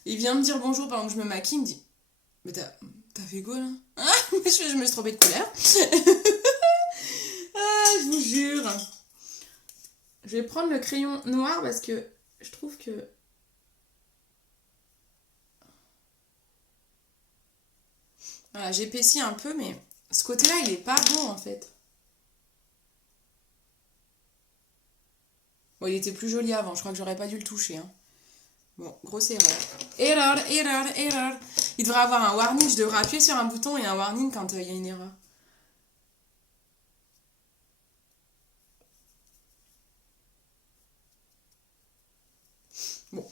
Il vient me dire bonjour pendant que je me maquille, il me dit, mais t'as fait quoi là? Ah, je me suis trompée de couleur. Ah, je vous jure. Je vais prendre le crayon noir parce que je trouve que... Voilà, j'épaissis un peu, mais ce côté-là, il est pas beau en fait. Bon, il était plus joli avant, je crois que j'aurais pas dû le toucher. Hein. Bon, grosse erreur. Erreur. Il devrait avoir un warning, je devrais appuyer sur un bouton et un warning quand il y a une erreur. Bon,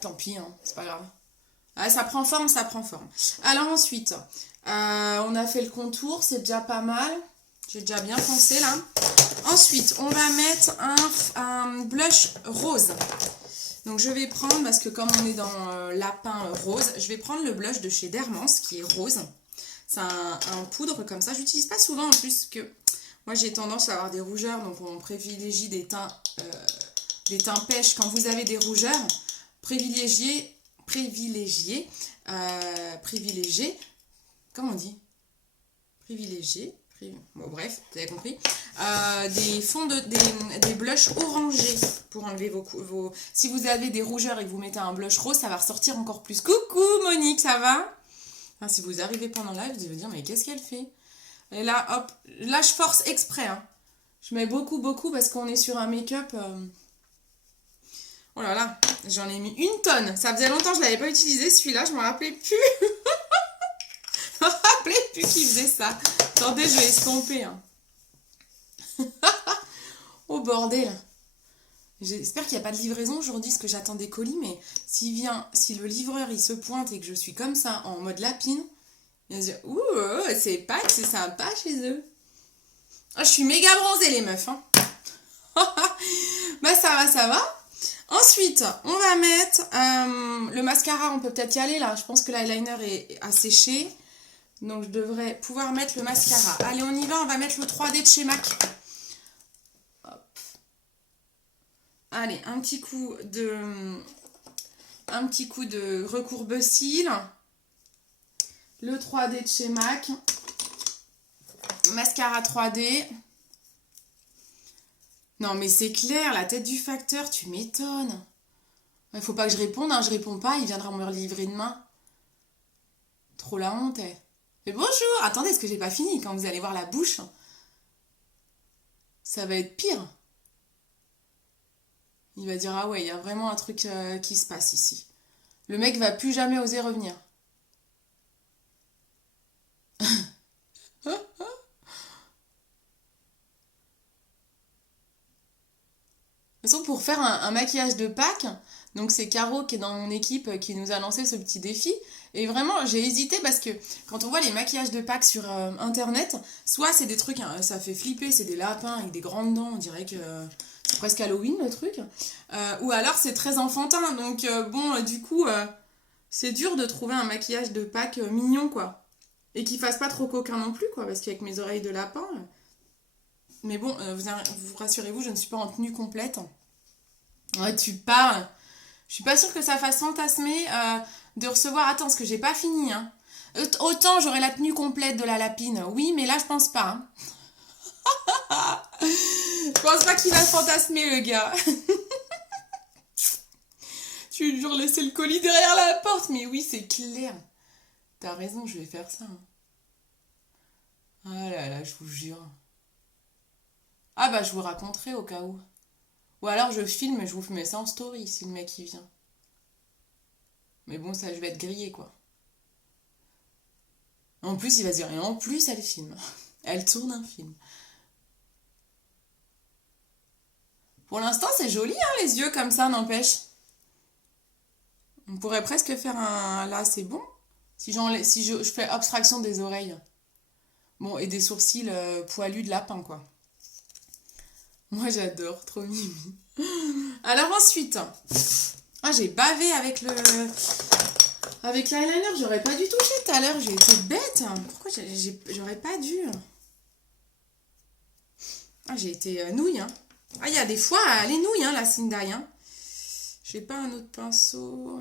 tant pis, hein, c'est pas grave. Ah, ça prend forme. Alors ensuite, on a fait le contour, c'est déjà pas mal. J'ai déjà bien foncé là. Ensuite, on va mettre un blush rose. Donc je vais prendre, parce que comme on est dans lapin rose, je vais prendre le blush de chez Dermance qui est rose. C'est un poudre comme ça. J'utilise pas souvent en plus que moi j'ai tendance à avoir des rougeurs, donc on privilégie des teints pêches. Quand vous avez des rougeurs, privilégiez, comment on dit? Bon bref, vous avez compris. Des blushs orangés pour enlever vos... Si vous avez des rougeurs et que vous mettez un blush rose, ça va ressortir encore plus. Coucou Monique, ça va? Enfin, si vous arrivez pendant le live, vous allez vous dire, mais qu'est-ce qu'elle fait? Et là, hop, là je force exprès. Hein. Je mets beaucoup parce qu'on est sur un make-up... Oh là là, j'en ai mis une tonne. Ça faisait longtemps que je ne l'avais pas utilisé celui-là, je ne me rappelais plus. Je me rappelais plus qu'il faisait ça. Attendez, je vais estomper. Hein. Oh bordel. J'espère qu'il n'y a pas de livraison aujourd'hui, parce que j'attends des colis, mais si le livreur il se pointe et que je suis comme ça, en mode lapine, il va se dire, ouh, c'est Pâques, c'est sympa chez eux. Oh, je suis méga bronzée les meufs. Hein. Bah ça va. Ensuite, on va mettre le mascara, on peut peut-être y aller là, je pense que l'eyeliner a séché. Donc je devrais pouvoir mettre le mascara. Allez, on y va, on va mettre le 3D de chez MAC. Hop. Allez, un petit coup de recourbe-cils. Le 3D de chez MAC. Mascara 3D. Non mais c'est clair, la tête du facteur, tu m'étonnes. Il faut pas que je réponde, hein, je réponds pas, il viendra me livrer demain. Trop la honte, eh. Mais bonjour, attendez, est-ce que j'ai pas fini? Quand vous allez voir la bouche, ça va être pire. Il va dire, ah ouais, il y a vraiment un truc qui se passe ici. Le mec va plus jamais oser revenir. façon, pour faire un maquillage de Pâques, donc c'est Caro qui est dans mon équipe qui nous a lancé ce petit défi. Et vraiment, j'ai hésité parce que quand on voit les maquillages de Pâques sur internet, soit c'est des trucs, hein, ça fait flipper, c'est des lapins avec des grandes dents, on dirait que c'est presque Halloween le truc. Ou alors c'est très enfantin, donc du coup, c'est dur de trouver un maquillage de Pâques mignon, quoi. Et qui fasse pas trop coquin non plus, quoi, parce qu'avec mes oreilles de lapin. Mais bon, vous rassurez-vous, je ne suis pas en tenue complète. Ouais, tu parles. Je suis pas sûre que ça fasse fantasmer de recevoir. Attends, parce que j'ai pas fini, hein. Autant j'aurais la tenue complète de la lapine, oui, mais là je pense pas. Hein. Je pense pas qu'il va fantasmer le gars. Tu lui as laissé le colis derrière la porte, mais oui, c'est clair. T'as raison, je vais faire ça. Hein. Ah là là, je vous jure. Ah bah je vous raconterai au cas où. Ou alors je filme et je vous mets ça en story si le mec il vient. Mais bon, ça je vais être grillée quoi. En plus, il va se dire, et en plus elle filme. Elle tourne un film. Pour l'instant, c'est joli, hein, les yeux comme ça, n'empêche. On pourrait presque faire un... Là, c'est bon. Si je fais abstraction des oreilles. Bon, et des sourcils poilus de lapin, quoi. Moi, j'adore. Trop mimi. Alors ensuite... Ah, j'ai bavé avec le... Avec l'eyeliner. J'aurais pas dû toucher tout à l'heure. J'ai été bête. Pourquoi j'aurais pas dû... Ah, j'ai été nouille, hein. Ah, il y a des fois, elle est nouille, hein, la Sindai, hein. J'ai pas un autre pinceau.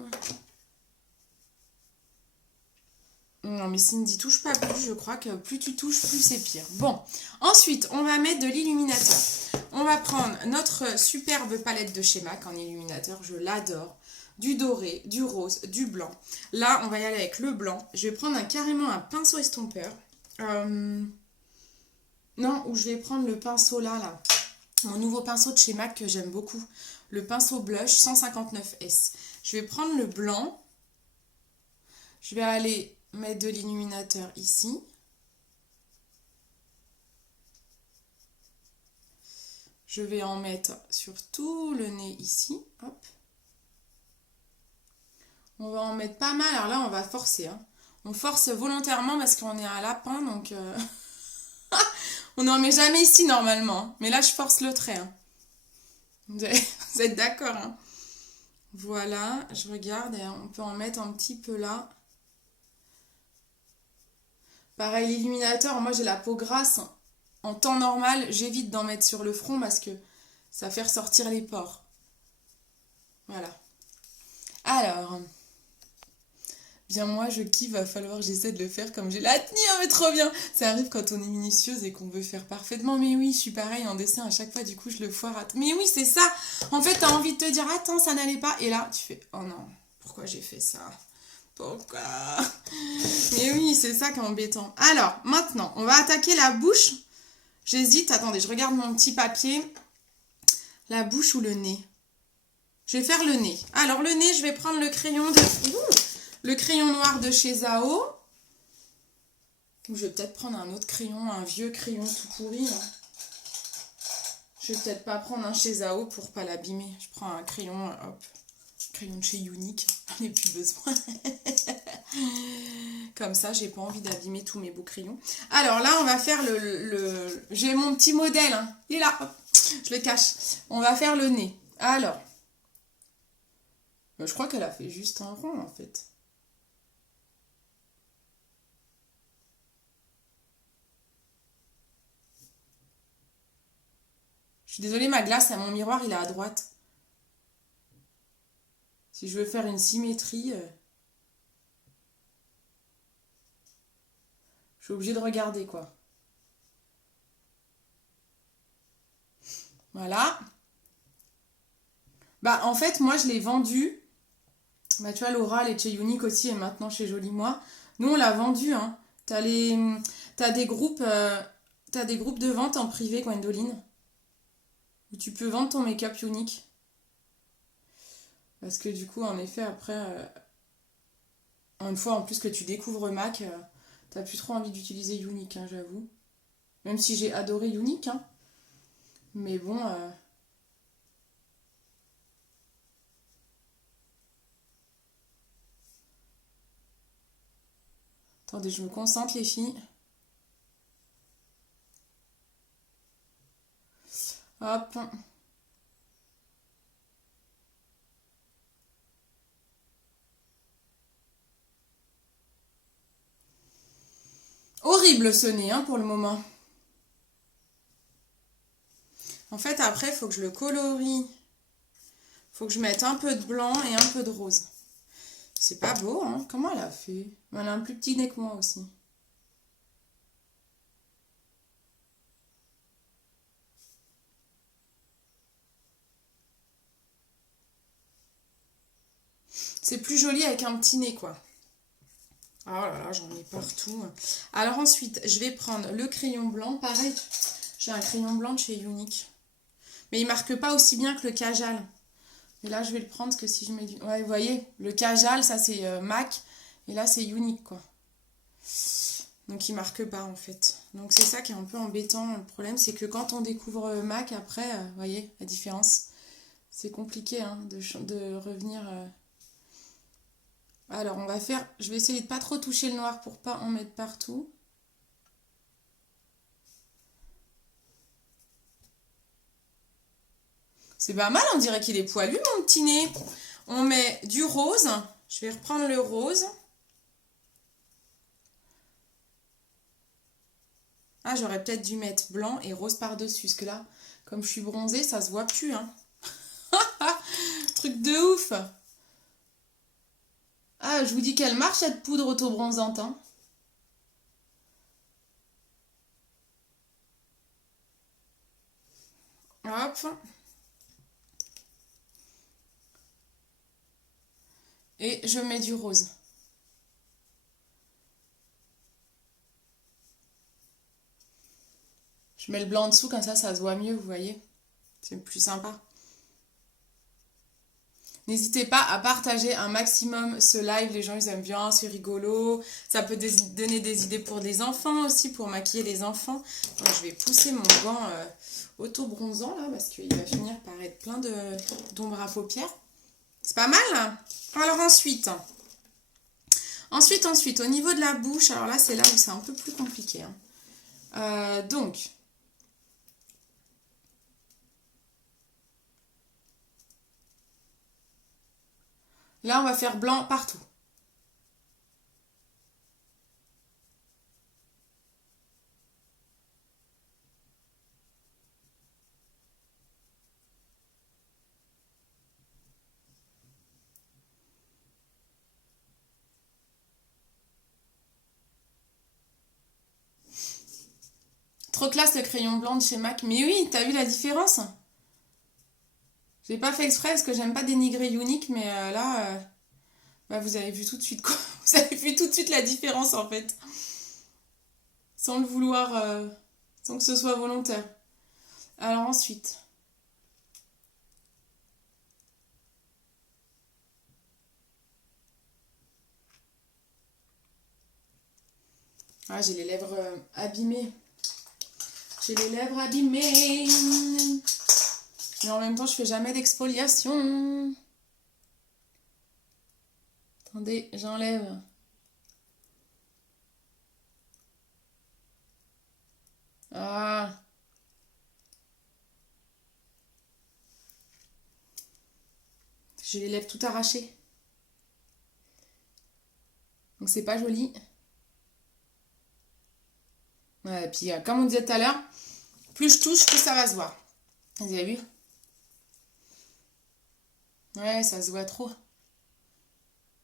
Non, mais Cindy, touche pas plus. Je crois que plus tu touches, plus c'est pire. Bon, ensuite, on va mettre de l'illuminateur. On va prendre notre superbe palette de chez MAC en illuminateur. Je l'adore. Du doré, du rose, du blanc. Là, on va y aller avec le blanc. Je vais prendre carrément un pinceau estompeur. Non, ou je vais prendre le pinceau là. Mon nouveau pinceau de chez MAC que j'aime beaucoup. Le pinceau blush 159S. Je vais prendre le blanc. Je vais aller mettre de l'illuminateur ici. Je vais en mettre sur tout le nez ici. Hop. On va en mettre pas mal. Alors là, on va forcer. Hein. On force volontairement parce qu'on est un lapin. Donc, on n'en met jamais ici normalement. Mais là, je force le trait. Hein. Vous êtes d'accord, hein? Voilà, je regarde et on peut en mettre un petit peu là. Pareil, l'illuminateur, moi j'ai la peau grasse. En temps normal, j'évite d'en mettre sur le front parce que ça fait ressortir les pores. Voilà. Alors, bien moi je kiffe, va falloir que j'essaie de le faire comme j'ai la tenue, mais trop bien. Ça arrive quand on est minutieuse et qu'on veut faire parfaitement. Mais oui, je suis pareil en dessin à chaque fois, du coup je le foire. Mais oui, c'est ça. En fait, t'as envie de te dire, attends, ça n'allait pas. Et là, tu fais, oh non, pourquoi j'ai fait ça? Pourquoi? Mais oui, c'est ça qui est embêtant. Alors, maintenant, on va attaquer la bouche. J'hésite, attendez, je regarde mon petit papier. La bouche ou le nez? Je vais faire le nez. Alors, le nez, je vais prendre le crayon le crayon noir de chez Zao. Ou je vais peut-être prendre un autre crayon, un vieux crayon tout pourri. Là. Je vais peut-être pas prendre un chez Zao pour pas l'abîmer. Je prends un crayon, hop, crayon de chez Unique. J'en ai plus besoin. Comme ça, j'ai pas envie d'abîmer tous mes beaux crayons. Alors là, on va faire J'ai mon petit modèle. Hein. Il est là. Hop. Je le cache. On va faire le nez. Alors. Je crois qu'elle a fait juste un rond, en fait. Je suis désolée, ma glace, à mon miroir, il est à droite. Si je veux faire une symétrie... je suis obligée de regarder, quoi. Voilà. Bah, en fait, moi, je l'ai vendu. Bah, tu vois, Laura, elle est chez Unique aussi, et maintenant chez Jolie Moi. Nous, on l'a vendu, hein. T'as des groupes de vente en privé, Gwendoline, où tu peux vendre ton make-up Unique. Parce que du coup, en effet, après, une fois en plus que tu découvres MAC, t'as plus trop envie d'utiliser Unique, hein, j'avoue. Même si j'ai adoré Unique, hein. Mais bon... Attendez, je me concentre les filles. Hop. Horrible ce nez hein, pour le moment. En fait, après, il faut que je le colorie. Il faut que je mette un peu de blanc et un peu de rose. C'est pas beau, hein? Comment elle a fait? Elle a un plus petit nez que moi aussi. C'est plus joli avec un petit nez, quoi. Oh là là, j'en ai partout. Alors ensuite, je vais prendre le crayon blanc. Pareil, j'ai un crayon blanc de chez Unique. Mais il marque pas aussi bien que le Kajal. Et là, je vais le prendre parce que si je mets du... Ouais, vous voyez, le Kajal, ça c'est MAC. Et là, c'est Unique, quoi. Donc, il marque pas, en fait. Donc, c'est ça qui est un peu embêtant. Le problème, c'est que quand on découvre MAC, après, vous voyez, la différence. C'est compliqué, hein, de revenir... Alors, on va faire... Je vais essayer de pas trop toucher le noir pour pas en mettre partout. C'est pas mal, on dirait qu'il est poilu, mon petit nez. On met du rose. Je vais reprendre le rose. Ah, j'aurais peut-être dû mettre blanc et rose par-dessus. Parce que là, comme je suis bronzée, ça se voit plus. Hein. Truc de ouf. Ah, je vous dis qu'elle marche, cette poudre auto-bronzante. Hein. Hop. Et je mets du rose. Je mets le blanc en dessous, comme ça se voit mieux, vous voyez. C'est plus sympa. N'hésitez pas à partager un maximum ce live, les gens ils aiment bien, c'est rigolo. Ça peut donner des idées pour des enfants aussi, pour maquiller les enfants. Donc, je vais pousser mon gant auto-bronzant là, parce qu'il va finir par être plein d'ombre à paupières. C'est pas mal hein. Alors ensuite, au niveau de la bouche, alors là c'est là où c'est un peu plus compliqué. Hein. Donc... Là, on va faire blanc partout. Trop classe le crayon blanc de chez MAC. Mais oui, t'as vu la différence? J'ai pas fait exprès parce que j'aime pas dénigrer Unique, mais là, bah, vous avez vu tout de suite quoi. Vous avez vu tout de suite la différence en fait. Sans le vouloir, sans que ce soit volontaire. Alors ensuite. Ah, j'ai les lèvres abîmées. J'ai les lèvres abîmées. Mais en même temps, je fais jamais d'exfoliation. Attendez, j'enlève. Ah. J'ai les lèvres tout arrachées. Donc c'est pas joli. Ouais, et puis comme on disait tout à l'heure, plus je touche, plus ça va se voir. Vous avez vu? Ouais, ça se voit trop.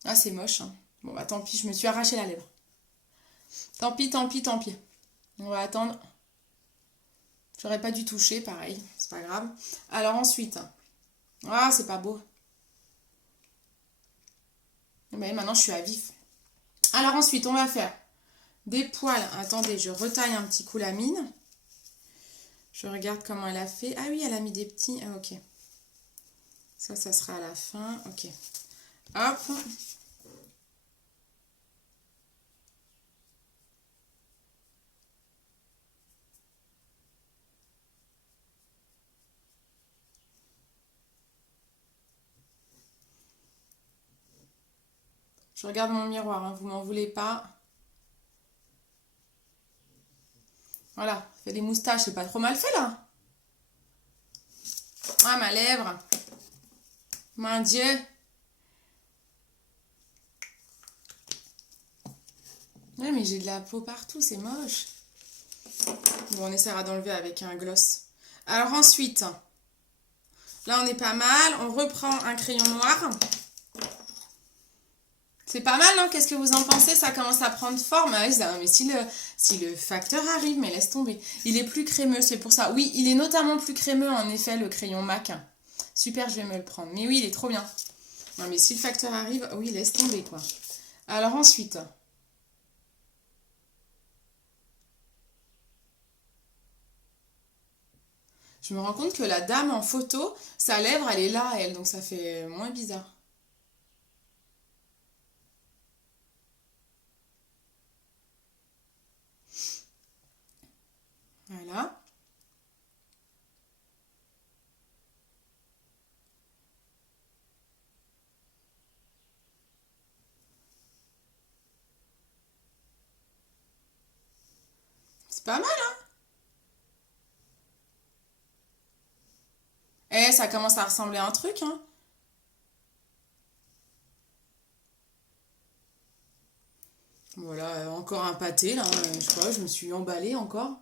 Ah, c'est moche. Hein. Bon, bah tant pis, je me suis arraché la lèvre. Tant pis, tant pis, tant pis. On va attendre. J'aurais pas dû toucher, pareil. C'est pas grave. Alors ensuite. Ah, c'est pas beau. Mais maintenant, je suis à vif. Alors ensuite, on va faire des poils. Attendez, je retaille un petit coup la mine. Je regarde comment elle a fait. Ah oui, elle a mis des petits... Ah, ok. Ça sera à la fin. Ok. Hop. Je regarde mon miroir, hein, vous m'en voulez pas. Voilà, fait des moustaches, c'est pas trop mal fait là. Ah, ma lèvre. Mon Dieu. Ouais, mais j'ai de la peau partout, c'est moche. Bon, on essaiera d'enlever avec un gloss. Alors ensuite, là on est pas mal. On reprend un crayon noir. C'est pas mal, non? Qu'est-ce que vous en pensez? Ça commence à prendre forme. Ah, mais si le facteur arrive, mais laisse tomber. Il est plus crémeux, c'est pour ça. Oui, il est notamment plus crémeux, en effet, le crayon MAC. Super, je vais me le prendre. Mais oui, il est trop bien. Non, mais si le facteur arrive, oui, laisse tomber, quoi. Alors ensuite... Je me rends compte que la dame en photo, sa lèvre, elle est là, elle, donc ça fait moins bizarre. Voilà. C'est pas mal, hein? Eh, ça commence à ressembler à un truc, hein? Voilà, encore un pâté, là. Je sais pas, je me suis emballée encore.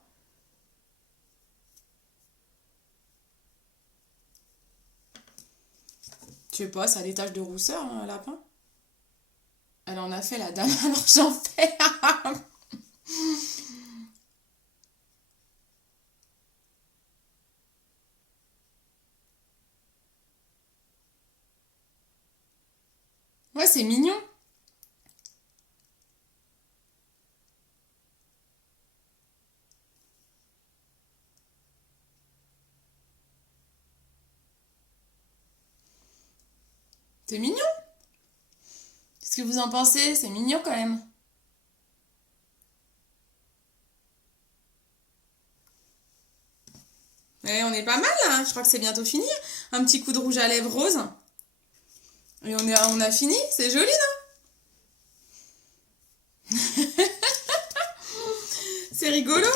Je sais pas, ça a des taches de rousseur, hein, un lapin. Elle en a fait, la dame, alors j'en fais. Ouais, c'est mignon. C'est mignon. Qu'est-ce que vous en pensez? C'est mignon quand même. Eh, on est pas mal, là. Je crois que c'est bientôt fini. Un petit coup de rouge à lèvres rose. Et on a fini. C'est joli, non? C'est rigolo.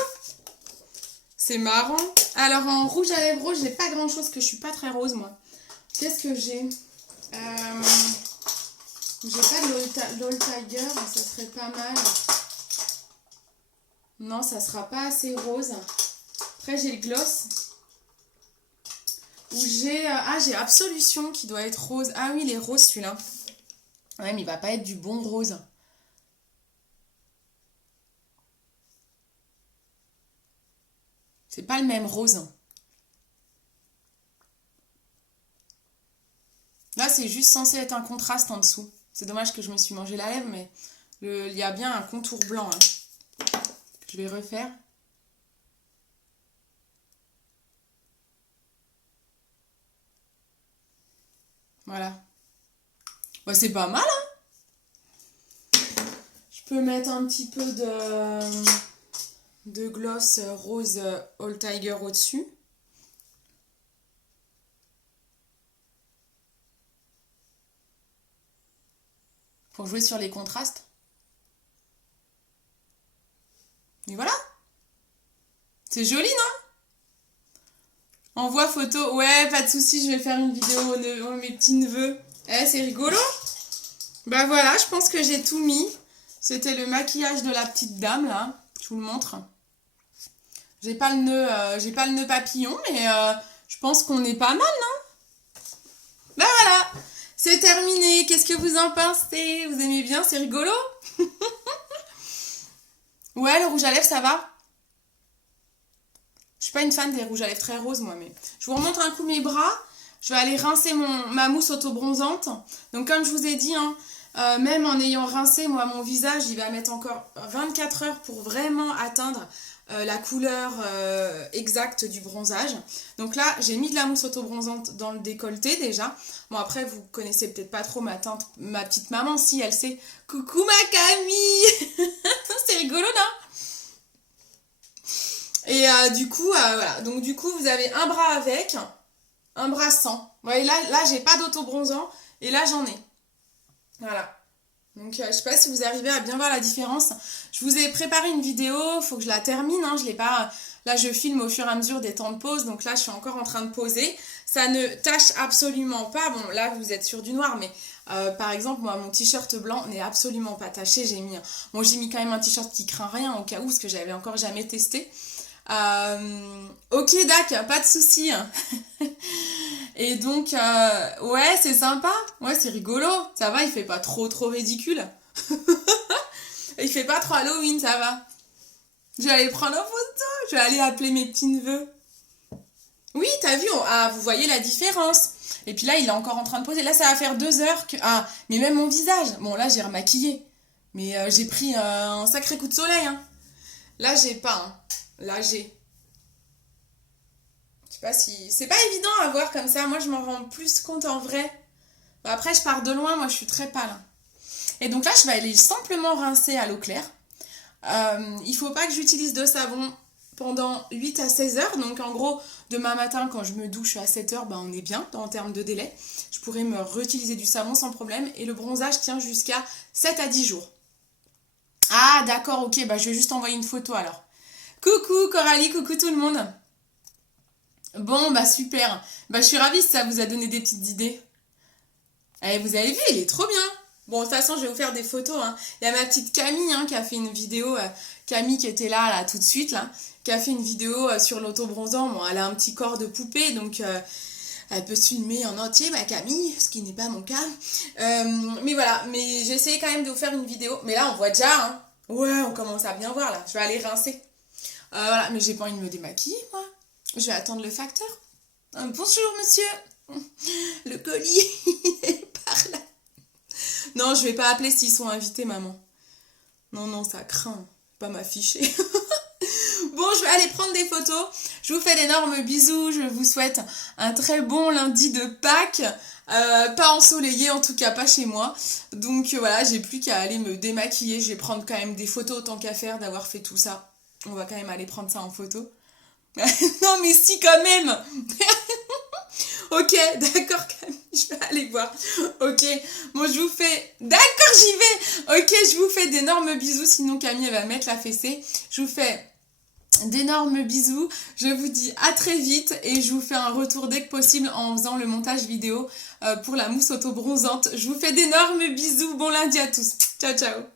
C'est marrant. Alors, en rouge à lèvres rose, j'ai pas grand-chose, que je suis pas très rose, moi. Qu'est-ce que j'ai? J'ai pas de l'Old Tiger, ça serait pas mal. Non, ça sera pas assez rose. Après, j'ai le gloss. Où j'ai Absolution qui doit être rose. Ah oui, il est rose celui-là. Ouais, mais il va pas être du bon rose. C'est pas le même rose. Là, c'est juste censé être un contraste en dessous. C'est dommage que je me suis mangé la lèvre, mais il y a bien un contour blanc, hein. Je vais refaire. Voilà. Bah, c'est pas mal, hein. Je peux mettre un petit peu de gloss rose All Tiger au-dessus. Pour jouer sur les contrastes. Et voilà. C'est joli, non? Envoie photo. Ouais, pas de souci, je vais faire une vidéo de mes petits neveux. Eh, c'est rigolo. Bah voilà, je pense que j'ai tout mis. C'était le maquillage de la petite dame, là. Je vous le montre. J'ai pas le nœud papillon, mais je pense qu'on est pas mal, non? Bah voilà, c'est terminé. Qu'est-ce que vous en pensez? Vous aimez bien? C'est rigolo? Ouais, le rouge à lèvres, ça va? Je suis pas une fan des rouges à lèvres très roses, moi, mais je vous remontre un coup mes bras. Je vais aller rincer ma mousse auto-bronzante. Donc, comme je vous ai dit, hein, même en ayant rincé, moi, mon visage, il va mettre encore 24 heures pour vraiment atteindre la couleur exacte du bronzage. Donc là, j'ai mis de la mousse auto-bronzante dans le décolleté déjà. Bon, après, vous connaissez peut-être pas trop ma petite maman. Si, elle sait. Coucou ma Camille. C'est rigolo, non? Et du coup, voilà. Donc du coup, vous avez un bras avec, un bras sans. Vous voyez, là j'ai pas d'auto-bronzant. Et là, j'en ai. Voilà. Donc, je sais pas si vous arrivez à bien voir la différence. Je vous ai préparé une vidéo, faut que je la termine, hein, je l'ai pas... Là, je filme au fur et à mesure des temps de pause, donc là, je suis encore en train de poser. Ça ne tâche absolument pas. Bon, là, vous êtes sur du noir, mais par exemple, moi, mon t-shirt blanc n'est absolument pas taché. J'ai mis quand même un t-shirt qui craint rien au cas où, parce que j'avais encore jamais testé. Ok, Dac, pas de souci. Et donc, ouais, c'est sympa. Ouais, c'est rigolo. Ça va, il fait pas trop ridicule. Il fait pas trop Halloween, ça va. Je vais aller prendre en photo. Je vais aller appeler mes petits-neveux. Oui, t'as vu, vous voyez la différence. Et puis là, il est encore en train de poser. Là, ça va faire 2 heures que... Ah, mais même mon visage. Bon, là, j'ai remaquillé. Mais j'ai pris un sacré coup de soleil. Hein. Là, j'ai pas. Hein. Là, j'ai. Je sais pas si... C'est pas évident à voir comme ça. Moi, je m'en rends plus compte en vrai. Bon, après, je pars de loin. Moi, je suis très pâle. Et donc là, je vais aller simplement rincer à l'eau claire. Il faut pas que j'utilise de savon pendant 8 à 16 heures. Donc en gros, demain matin, quand je me douche à 7 heures, on est bien en termes de délai. Je pourrais me réutiliser du savon sans problème. Et le bronzage tient jusqu'à 7 à 10 jours. Ah d'accord, ok, je vais juste envoyer une photo alors. Coucou Coralie, coucou tout le monde. Bon, super. Je suis ravie si ça vous a donné des petites idées. Eh, vous avez vu, il est trop bien. Bon, de toute façon, je vais vous faire des photos. Hein. Il y a ma petite Camille qui a fait une vidéo. Camille qui était là tout de suite, là, qui a fait une vidéo sur l'auto-bronzant. Bon, elle a un petit corps de poupée, donc elle peut se filmer en entier, Camille, ce qui n'est pas mon cas. Mais voilà, mais j'ai essayé quand même de vous faire une vidéo. Mais là, on voit déjà, hein. Ouais, on commence à bien voir, là. Je vais aller rincer. Voilà, mais j'ai pas envie de me démaquiller, moi. Je vais attendre le facteur. Bonjour, monsieur. Le colis, il est par là. Non, je vais pas appeler s'ils sont invités, maman. Non, ça craint. Pas m'afficher. Bon, je vais aller prendre des photos. Je vous fais d'énormes bisous. Je vous souhaite un très bon lundi de Pâques. Pas ensoleillé, en tout cas pas chez moi. Donc voilà, j'ai plus qu'à aller me démaquiller. Je vais prendre quand même des photos autant qu'à faire d'avoir fait tout ça. On va quand même aller prendre ça en photo. Non mais si quand même. Ok, d'accord Camille, je vais aller voir. Ok, bon je vous fais... D'accord, j'y vais. Ok, je vous fais d'énormes bisous, sinon Camille elle va mettre la fessée. Je vous fais d'énormes bisous. Je vous dis à très vite et je vous fais un retour dès que possible en faisant le montage vidéo pour la mousse auto-bronzante. Je vous fais d'énormes bisous. Bon lundi à tous. Ciao, ciao.